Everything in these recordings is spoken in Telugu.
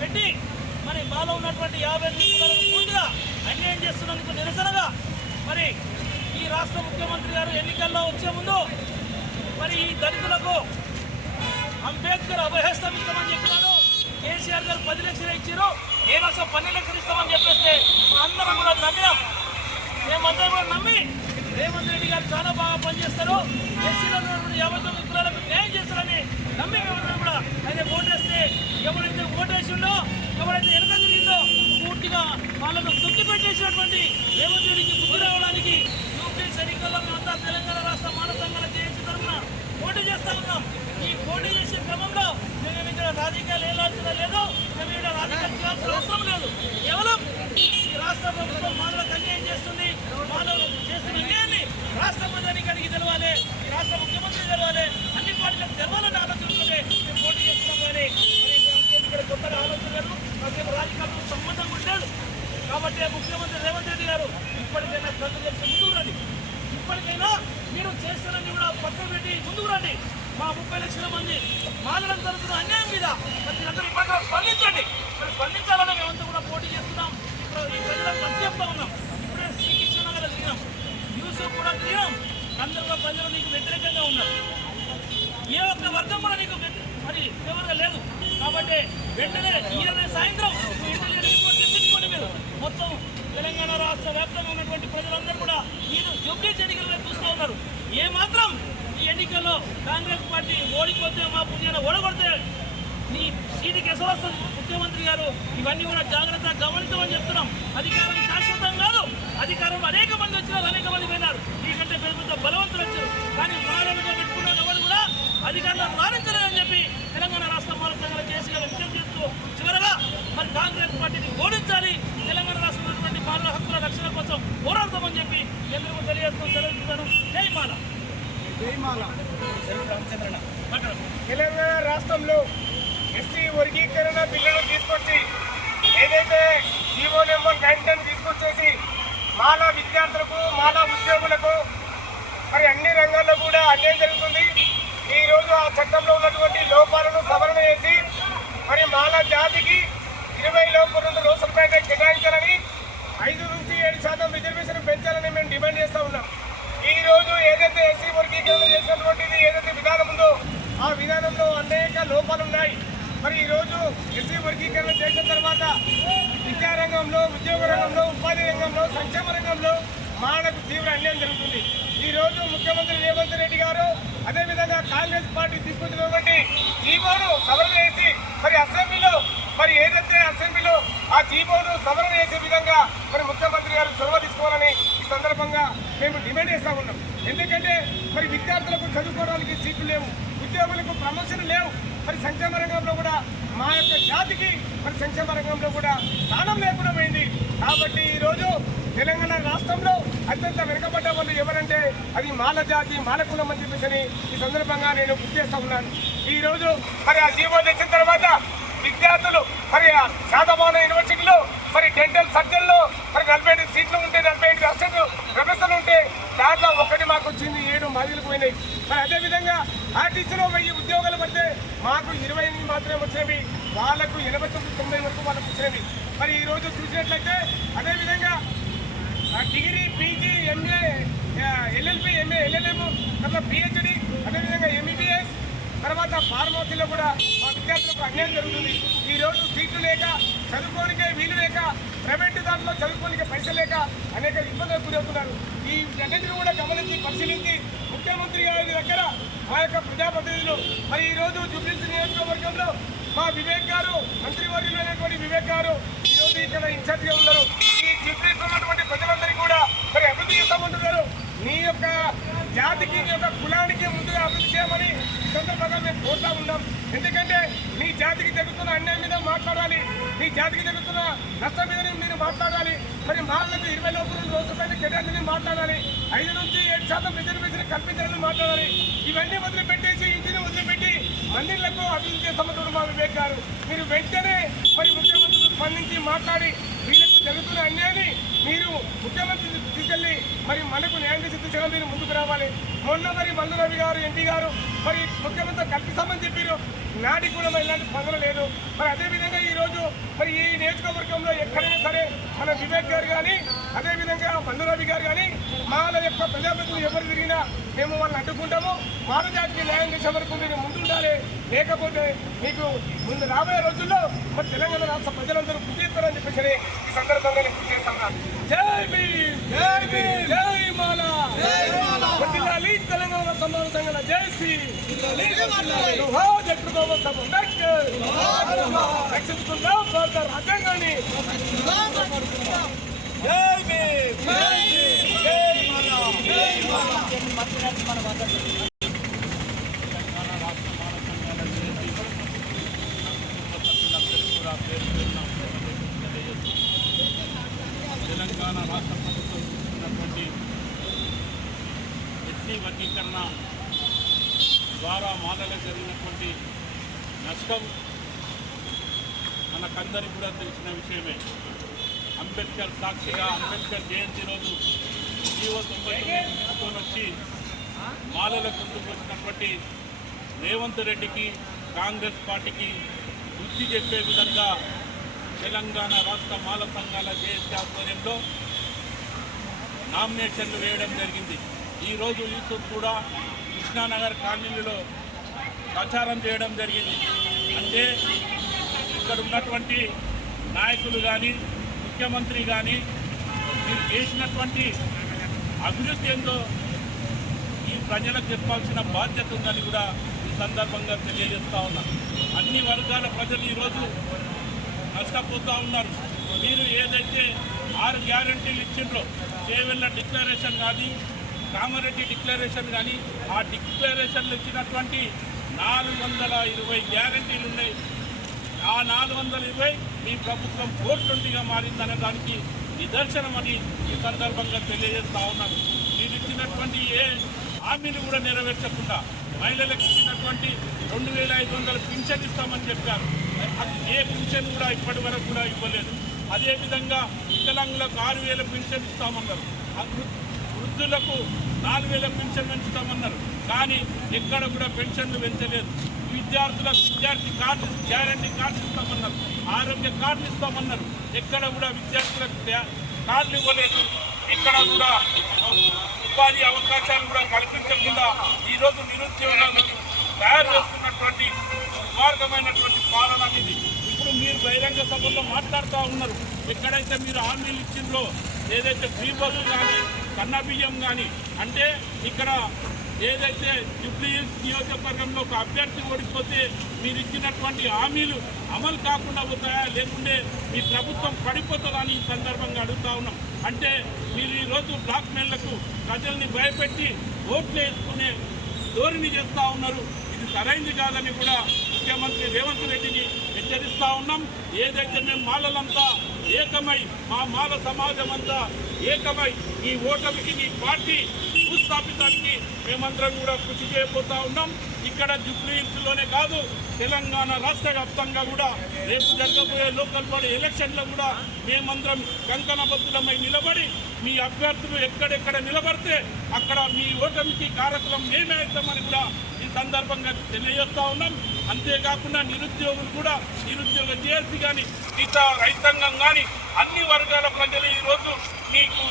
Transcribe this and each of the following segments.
పెట్టి మరి మాలో ఉన్నటువంటి 58 కులాలకు పూర్తిగా అన్యాయం చేస్తున్నందుకు నిరసనగా మరి ఈ రాష్ట్ర ముఖ్యమంత్రి గారు ఎన్నికల్లో వచ్చే ముందు మరి ఈ దళితులకు అంబేద్కర్ అభయహస్తం ఇస్తామని చెప్పినారు. కేసీఆర్ గారు 10 లక్షలు ఇచ్చారు, నేను అసలు 12 లక్షలు ఇస్తామని చెప్పేస్తే అందరం కూడా నమ్మినాం. మేమందరం కూడా నమ్మి రేవంత్ రెడ్డి గారు చాలా బాగా పనిచేస్తారు, ఎస్సీలో ఉన్నటువంటి 59 కులాలకు న్యాయం చేస్తారని నమ్మి మేమందరం కూడా ఆయన ఓటేస్తే ఎవరైతే ఓటేసిండో ఎవరైతే వెనక జరిగిందో పూర్తిగా వాళ్ళను తొక్కి పెట్టేసినటువంటి రేవంత్ రెడ్డికి బుద్ధి రావడానికి యూపీఎస్ ఎన్నికల్లో మేమంతా తెలంగాణ రాష్ట్ర మానవ సంఘాల జేఏసీ తరఫున పోటీ చేస్తా ఉన్నాం. ఈ పోటీ చేసే క్రమంలో మేము ఇక్కడ రాజకీయాలు ఏలాల్సిన లేదు, మేము ఇక్కడ రాజకీయాలు చేయాల్సిన అవసరం లేదు. కేవలం ఈ రాష్ట్ర ప్రభుత్వం మానవులకు అన్యాయం చేస్తుంది, మానవులు చేస్తున్న అన్యాయాన్ని రాష్ట్ర ప్రధానికానికి తెలవాలి, ఈ రాష్ట్ర ముఖ్యమంత్రి తెలవాలి, అన్ని పార్టీలకు తెలవాలని ఆలోచనతోనే మేము పోటీ చేస్తున్నాం. కానీ ఇక్కడ కొత్తగా ఆలోచన లేదు, మాకేం రాజకీయాలతో సంబంధం ఉండలేదు. కాబట్టి ముఖ్యమంత్రి రేవంత్ రెడ్డి గారు ఇప్పటికైనా కళ్ళు చేసి ముందుకు రండి, ఇప్పటికైనా మీరు చేస్తారని కూడా పక్కన పెట్టి ముందుకు రండి. మా 30 లక్షల మంది మానవులకు జరుగుతున్న అన్యాయం మీద ప్రతి ఇప్పటికీ స్పందించండి. మరి స్పందించాలని మేమంతా కూడా పోటీ చేస్తున్నాం. ఈ ప్రజలకు చెప్తా ఉన్నాం. ఇప్పుడే శ్రీకృష్ణ గారు తిరిగినాం, యూసుఫ్ కూడా తిరిగినాం. అందరూ ప్రజలు నీకు వ్యతిరేకంగా ఉన్నారు, ఏ ఒక్క వర్గం కూడా నీకు మరి ఫేవర్గా లేదు. కాబట్టి వెంటనే ఈరోజు సాయంత్రం తెప్పించుకోండి. మీరు మొత్తం తెలంగాణ రాష్ట్ర వ్యాప్తంగా ఉన్నటువంటి ప్రజలందరూ కూడా మీరు యూపీఎస్ ఎన్నికల్లో చూస్తూ ఉన్నారు. ఏమాత్రం ఈ ఎన్నికల్లో కాంగ్రెస్ పార్టీ ఓడిపోతే మా పుణ్యాన్ని ఓడగొడితే నీ సీటుకి ఎసరు వస్తుంది. ముఖ్యమంత్రి గారు ఇవన్నీ కూడా జాగ్రత్తగా గమనించమని చెప్తున్నాం. అధికారం శాశ్వతం కాదు, అధికారంలో అనేక మంది వచ్చినారు, అనేక మంది పోయినారు, మీకంటే పెద్ద బలవంతులు వచ్చారు. కానీ మానవులుగా పెట్టుకున్న ఎవరు కూడా అధికారులను రాణించలేదని చెప్పి తెలంగాణ రాష్ట్ర మానవ సంఘాల జేఏసీగా వ్యక్తం చేస్తూ చివరగా మరి కాంగ్రెస్ పార్టీని ఓడించాలి, తెలంగాణ రాష్ట్రంలో ఉన్నటువంటి మానవ హక్కుల రక్షణ కోసం పోరాడతామని చెప్పి ఎందుకు తెలియజేస్తూ తెలుస్తున్నాను. జై మాల. తెలంగాణ రాష్ట్రంలో ఎస్సీ వర్గీకరణ బిల్లును తీసుకొచ్చి ఏదైతే జీవో నెంబర్ 910 తీసుకొచ్చేసి మాలా విద్యార్థులకు మాలా ఉద్యోగులకు మరి అన్ని రంగాల్లో కూడా అన్యాయం జరుగుతుంది. ఈరోజు ఆ చట్టంలో ఉన్నటువంటి లోపాలను సవరణ చేసి మరి మాలా జాతికి 20 రోజులపైన కేటాయించాలని 5 నుంచి 7% రిజర్వేషన్ పెంచాలని మేము డిమాండ్ చేస్తూ ఉన్నాం. ఈ రోజు ఏదైతే ఎస్సీ వర్గీకరణ చేసినటువంటిది ఏదైతే విధానం ఉందో ఆ విధానంలో అనేక లోపాలు ఉన్నాయి. మరి ఈరోజు ఎస్సీ వర్గీకరణ చేసిన తర్వాత విద్యారంగంలో, ఉద్యోగ రంగంలో, ఉపాధి రంగంలో, సంక్షేమ రంగంలో మానకు తీవ్ర అన్యాయం జరుగుతుంది. ఈరోజు ముఖ్యమంత్రి రేవంత్ రెడ్డి గారు అదేవిధంగా కాంగ్రెస్ పార్టీ తీసుకొచ్చినటువంటి జీవోను సవరణ చేసి మరి అసెంబ్లీలో మరి ఏదైతే అసెంబ్లీలో ఆ జీవోను సవరణ చేసే విధంగా మరి ముఖ్యమంత్రి గారు చొరవ తీసుకోవాలని ఈ సందర్భంగా మేము డిమాండ్ చేస్తా ఉన్నాం. ఎందుకంటే మరి విద్యార్థులకు చదువుకోవడానికి సీట్లు లేవు, ఉద్యోగులకు ప్రమోషన్ లేవు, మరి సంక్షేమ రంగంలో కూడా మా యొక్క జాతికి మరి సంక్షేమ రంగంలో కూడా స్థానం లేకుండా పోయింది. కాబట్టి ఈరోజు తెలంగాణ రాష్ట్రంలో అత్యంత వెనుకబడ్డ వాళ్ళు ఎవరంటే అది మాల జాతి, మాల కులం అని చెప్పేసి ఈ సందర్భంగా నేను గుర్తు చేస్తా ఉన్నాను. ఈరోజు మరి ఆ జీవో తెచ్చిన తర్వాత విద్యార్థులు మరి శాతమాన యూనివర్సిటీలో మరి డెంటల్ సర్జన్లో మరి 45 సీట్లు ఉంటే 45 అసిస్టెంట్ ప్రొఫెసర్లు ఉంటే దాంట్లో ఒకటి మాకు వచ్చింది, 7 మాదిలు పోయినాయి. మరి అదేవిధంగా ఆర్టీసీలో 1000 ఉద్యోగాలు పడితే మాకు 28 మాత్రమే వచ్చినవి, వాళ్ళకు 89 వరకు వాళ్ళకు వచ్చినవి. మరి ఈరోజు చూసినట్లయితే అదేవిధంగా degree, PG, MA, LLB, MA, LLM, తర్వాత పిహెచ్డి, అదేవిధంగా ఎంబీబీఎస్, తర్వాత ఫార్మసీలో కూడా మా విద్యార్థులకు అన్యాయం జరుగుతుంది. ఈరోజు సీట్లు లేక, చదువుకోనికే వీలు లేక, ప్రైవేటు దాంట్లో చదువుకోనికే పైసలు లేక అనేక ఇబ్బందులకు గురవుతున్నారు. ఈ అన్నింటిని కూడా గమనించి పరిశీలించి ముఖ్యమంత్రి గారి దగ్గర మా యొక్క ప్రజాప్రతినిధులు మరి ఈరోజు జూబ్లీహిల్స్ నియోజకవర్గంలో మా వివేక్ గారు, మంత్రివర్యులు అనేటువంటి వివేక్ గారు ఈరోజు ఇక్కడ ఇన్ఛార్జిగా ఉన్నారు. ఈ జూబ్లీహిల్స్ ఉన్నటువంటి ప్రజలందరికీ కూడా మరి అభివృద్ధి చేస్తామంటున్నారు. నీ యొక్క జాతికి, నీ యొక్క కులానికి ముందుగా అభివృద్ధి చేయమని ఈ సందర్భంగా మేము కోరుతా ఉన్నాం. ఎందుకంటే నీ జాతికి జరుగుతున్న అన్యాయం మీద మాట్లాడాలి, నీ జాతికి జరుగుతున్న నష్టం మీద మీరు మాట్లాడాలి. మరి మాలకు 20 రోజులపైన కేటాయించని మాట్లాడాలి, 5 నుంచి 7% రిజర్వేషన్ కల్పించాలని మాట్లాడాలి. ఇవన్నీ వదిలిపెట్టేసి ఇంటిని వదిలిపెట్టి మందిర్లకు అభివృద్ధి చేస్తామంటున్నారు మా వివేక్ గారు. మీరు వెంటనే మరి ముఖ్యమంత్రులు స్పందించి మాట్లాడి వీళ్ళకు జరుగుతున్న అన్యాయాన్ని మీరు ముఖ్యమంత్రి తీసుకెళ్ళి మరి మనకు న్యాయం చేసే దిశగా మీరు ముందుకు రావాలి. మొన్న మరి మల్లు రవి గారు ఎంపీ గారు మరి ముఖ్యమంత్రి కల్పిస్తామని చెప్పారు, నాటికి కూడా మరి ఇలాంటి స్పందన లేదు. మరి అదేవిధంగా ఈరోజు మరి ఈ నియోజకవర్గంలో ఎక్కడైనా సరే మన వివేక్ గారు కానీ అదేవిధంగా మల్లు రవి గారు కానీ మాల యొక్క ప్రజాప్రతినిధులు ఎవరు తిరిగినా మేము వాళ్ళని అడ్డుకుంటాము. మాల జాతికి న్యాయం చేసే వరకు మీరు ముందుండాలి, లేకపోతే మీకు ముందు రాబోయే రోజుల్లో మరి తెలంగాణ రాష్ట్ర ప్రజలందరూ గుర్తిస్తారని చెప్పేసి ఈ సందర్భంగా నేను గుర్తు చేస్తున్నాను. జై భీమ్, జై భీమ్, జై మాల, వర్ధిల్లాలి తెలంగాణ సమాన సంఘాల జైశ్రీ రక్షించుకుందాం భారత రాజ్యాంగాన్ని. జై భీమ్, జై భీమ్, జై మాల, జై మాల. తెలంగాణ రాష్ట్ర ప్రభుత్వం ఉన్నటువంటి ఎస్సీ వర్గీకరణ ద్వారా మాలలకు జరిగినటువంటి నష్టం మనకందరికీ కూడా తెలిసిన విషయమే. అంబేద్కర్ సాక్షిగా అంబేద్కర్ జయంతి రోజు జీవో 99 తీసుకొని వచ్చి మాలలకు ముందుకు వచ్చినటువంటి రేవంత్ రెడ్డికి కాంగ్రెస్ పార్టీకి బుద్ధి చెప్పే విధంగా తెలంగాణ రాష్ట్ర మాల సంఘాల జేఏసీ ఆధ్వర్యంలో నామినేషన్లు వేయడం జరిగింది. ఈరోజు యూసుఫ్ కూడా కృష్ణానగర్ కాలనీలో ప్రచారం చేయడం జరిగింది. అంటే ఇక్కడ ఉన్నటువంటి నాయకులు కానీ ముఖ్యమంత్రి కానీ మీరు చేసినటువంటి అభివృద్ధి ఏందో ఈ ప్రజలకు చెప్పాల్సిన బాధ్యత ఉందని కూడా ఈ సందర్భంగా తెలియజేస్తూ ఉన్నాను. అన్ని వర్గాల ప్రజలు ఈరోజు నష్టపోతూ ఉన్నారు. మీరు ఏదైతే 6 గ్యారంటీలు ఇచ్చిండ్రో, చేవెళ్ళ డిక్లరేషన్ కానీ కామారెడ్డి డిక్లరేషన్ కానీ, ఆ డిక్లరేషన్లు ఇచ్చినటువంటి 420 గ్యారంటీలు ఉన్నాయి. ఆ 420 మీ ప్రభుత్వం 420గా మారిందనే దానికి నిదర్శనమని ఈ సందర్భంగా తెలియజేస్తూ ఉన్నారు. మీరు ఇచ్చినటువంటి ఏ హామీలు కూడా నెరవేర్చకుండా మహిళలకు ఇచ్చినటువంటి 2500 పింఛన్ ఇస్తామని చెప్పారు. ఏ పింఛన్ కూడా ఇప్పటి వరకు కూడా ఇవ్వలేదు. అదేవిధంగా వికలాంగులకు 6000 పింఛన్ ఇస్తామన్నారు. వృద్ధులకు 4000 పెన్షన్ పెంచుతామన్నారు. కానీ ఎక్కడ కూడా పెన్షన్లు పెంచలేదు. విద్యార్థులకు విద్యార్థి కార్డు గ్యారంటీ కార్డు ఇస్తామన్నారు, ఆరోగ్య కార్డులు ఇస్తామన్నారు. ఎక్కడ కూడా విద్యార్థులకు కార్డులు ఇవ్వలేదు. ఇక్కడ కూడా ఉపాధి అవకాశాలు కూడా కల్పించకుండా ఈరోజు నిరుద్యోగాలను తయారు చేస్తున్నటువంటి దుర్మార్గమైనటువంటి పాలన అనేది. ఇప్పుడు మీరు బహిరంగ సభల్లో మాట్లాడుతూ ఉన్నారు. ఎక్కడైతే మీరు హామీలు ఇచ్చిందో, ఏదైతే ఫ్రీ బస్సు కానీ కన్నా బియ్యం కానీ, అంటే ఇక్కడ ఏదైతే జూబ్లీ హిల్స్ నియోజకవర్గంలో ఒక అభ్యర్థి ఓడిపోతే మీరు ఇచ్చినటువంటి హామీలు అమలు కాకుండా పోతాయా, లేకుంటే మీ ప్రభుత్వం పడిపోతుందా అని ఈ సందర్భంగా అడుగుతా ఉన్నాం. అంటే మీరు ఈరోజు బ్లాక్ మెయిల్లకు ప్రజల్ని భయపెట్టి ఓట్లు వేసుకునే ధోరణి చేస్తూ ఉన్నారు. ఇది సరైనది కాదని కూడా ముఖ్యమంత్రి రేవంత్ రెడ్డిని హెచ్చరిస్తూ ఉన్నాం. ఏదైతే మేము మాలలంతా ఏకమై, మా మాల సమాజం అంతా ఏకమై ఈ ఓటమికి నీ పార్టీ భూస్థాపితానికి మేమందరం కూడా కృషి చేయబోతా ఉన్నాం. ఇక్కడ జూబ్లీ హిల్స్లోనే కాదు, తెలంగాణ రాష్ట్ర వ్యాప్తంగా కూడా రేపు జరగబోయే లోకల్ బాడీ ఎలక్షన్లో కూడా మేమందరం కంకణబద్ధులమై నిలబడి మీ అభ్యర్థులు ఎక్కడెక్కడ నిలబడితే అక్కడ మీ ఓటమికి కారకులం మేమే అవుతామని కూడా ఈ సందర్భంగా తెలియజేస్తూ ఉన్నాం. అంతేకాకుండా నిరుద్యోగులు కూడా, నిరుద్యోగ జేఏసీ కానీ, మిగతా రైతాంగం కానీ అన్ని వర్గాల ప్రజలు ఈరోజు మీకు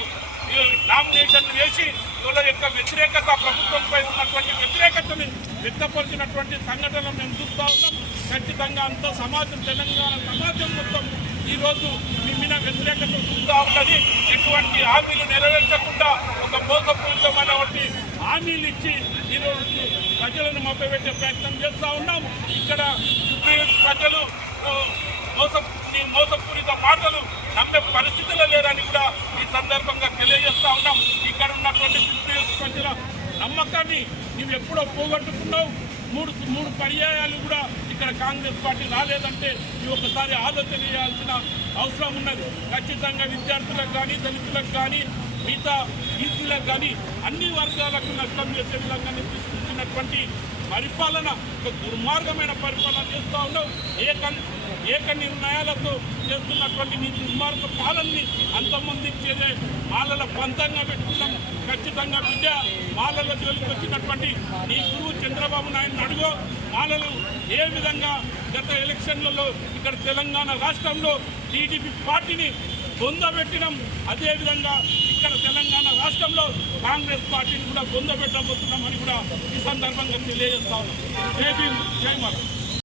నామినేషన్లు వేసి వాళ్ళ యొక్క వ్యతిరేకత, ప్రభుత్వంపై ఉన్నటువంటి వ్యతిరేకతని వ్యక్తపరిచినటువంటి సంఘటనలు మేము చూస్తూ ఉన్నాం. ఖచ్చితంగా అంత సమాజం, తెలంగాణ సమాజం మొత్తం ఈరోజు మీ మీద వ్యతిరేకత చూస్తూ ఉన్నది. ఎటువంటి హామీలు నెరవేర్చకుండా ఒక మోసపూరితమైనటువంటి హామీలు ఇచ్చి ఈరోజు ప్రజలను మభ్యపెట్టే ప్రయత్నం చేస్తూ ఉన్నాం. ఇక్కడ ప్రజలు మోసపూరిత మాటలు నమ్మే పరిస్థితుల్లో లేరని కూడా ఈ సందర్భంగా తెలియజేస్తా ఉన్నాం. ఇక్కడ ఉన్నటువంటి ప్రజల నమ్మకాన్ని నువ్వు ఎప్పుడో పోగొట్టుకున్నావు. మూడు పర్యాయాలు కూడా ఇక్కడ కాంగ్రెస్ పార్టీ రాలేదంటే నువ్వు ఒకసారి ఆలోచన చేయాల్సిన అవసరం ఉన్నది. ఖచ్చితంగా విద్యార్థులకు కానీ, దళితులకు కానీ, మిగతా బీసీలకు కానీ అన్ని వర్గాలకు నష్టం చేసే విధంగా తీసుకొచ్చినటువంటి పరిపాలన, ఒక దుర్మార్గమైన పరిపాలన చేస్తూ ఉన్నావు. ఏక నిర్ణయాలతో చేస్తున్నటువంటి నీ దుర్మార్గ పాలనని అంతమొందించేదే మాలల పంతంగా పెట్టుకున్నాం. ఖచ్చితంగా బిడ్డ మాలల జోలికి వచ్చినటువంటి నీ గురువు చంద్రబాబు నాయుడు అడుగు. మాలలు ఏ విధంగా గత ఎలక్షన్లలో ఇక్కడ తెలంగాణ రాష్ట్రంలో టీడీపీ పార్టీని బొందబెట్టినాం, అదేవిధంగా ఇక్కడ తెలంగాణ రాష్ట్రంలో కాంగ్రెస్ పార్టీని కూడా బొందబెట్టబోతున్నామని కూడా ఈ సందర్భంగా తెలియజేస్తా ఉన్నాం. జై భీమ్, జై మాల.